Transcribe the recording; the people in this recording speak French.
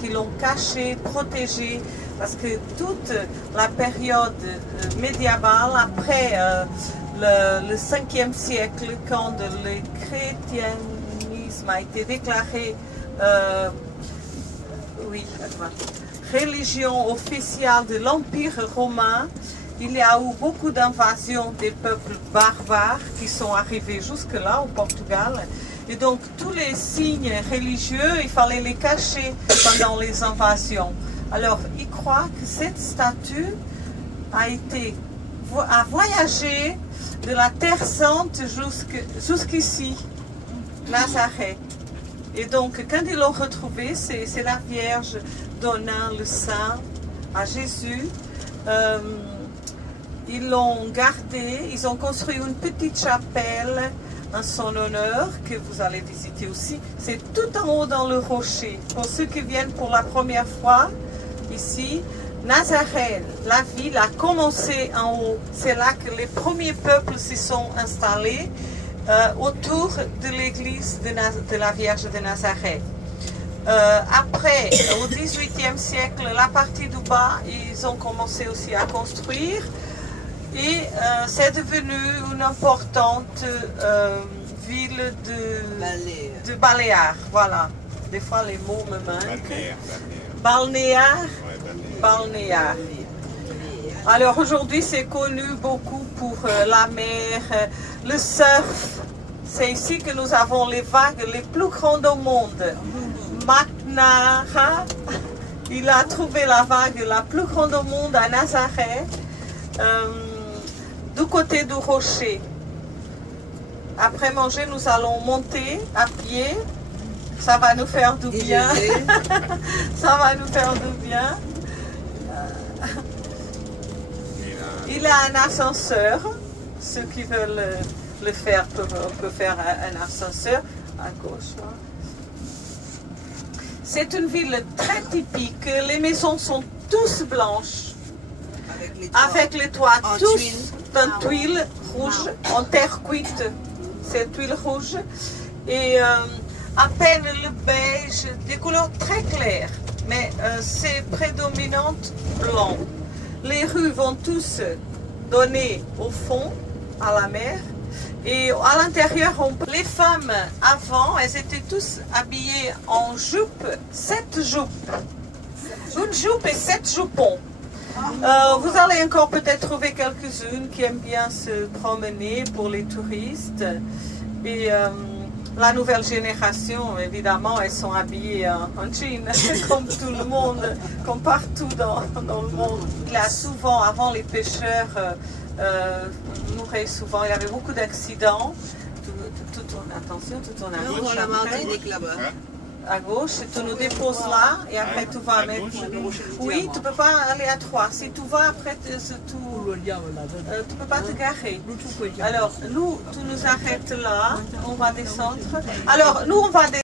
qui l'ont caché, protégé, parce que toute la période médiévale, après le 5e siècle, quand le chrétianisme a été déclaré religion officielle de l'Empire romain, il y a eu beaucoup d'invasions des peuples barbares qui sont arrivés jusque-là au Portugal. Et donc tous les signes religieux, il fallait les cacher pendant les invasions. Alors ils croient que cette statue a voyagé de la Terre Sainte jusqu'ici, Nazareth. Et donc quand ils l'ont retrouvée, c'est la Vierge donnant le sein à Jésus. Ils l'ont gardé, ils ont construit une petite chapelle en son honneur, que vous allez visiter aussi. C'est tout en haut dans le rocher. Pour ceux qui viennent pour la première fois, ici, Nazareth, la ville a commencé en haut. C'est là que les premiers peuples se sont installés autour de l'église de la Vierge de Nazareth. Après, au XVIIIe siècle, la partie du bas, ils ont commencé aussi à construire. Et c'est devenu une importante ville de Baléares. Voilà. Des fois les mots me manquent. Balnéaire. Balnéaire. Alors aujourd'hui c'est connu beaucoup pour la mer, le surf. C'est ici que nous avons les vagues les plus grandes au monde. McNara, il a trouvé la vague la plus grande au monde à Nazareth. Du côté du rocher. Après manger, nous allons monter à pied. Ça va nous faire du bien. Ça va nous faire du bien. Il a un ascenseur. Ceux qui veulent le faire peuvent faire un ascenseur à gauche. C'est une ville très typique. Les maisons sont tous blanches. Avec les toits tous en tuile rouge, en terre cuite, c'est tuile rouge, et à peine le beige, des couleurs très claires, mais c'est prédominante blanc. Les rues vont tous donner au fond, à la mer, et à l'intérieur, les femmes avant, elles étaient tous habillées en jupe, 7 jupes, une jupe et 7 jupons. Vous allez encore peut-être trouver quelques-unes qui aiment bien se promener pour les touristes. Et la nouvelle génération, évidemment, elles sont habillées en jean, comme tout le monde, comme partout dans le monde. Il y a souvent, avant les pêcheurs mouraient souvent, il y avait beaucoup d'accidents. Attention, tout en Non, on a Martinique là-bas. À gauche, tu nous déposes là et après tu vas mettre. Oui, tu ne peux pas aller à 3. Si tu vas après, tu ne peux pas te garer. Alors, nous, tu nous arrêtes là, on va descendre. Alors, nous, on va descendre.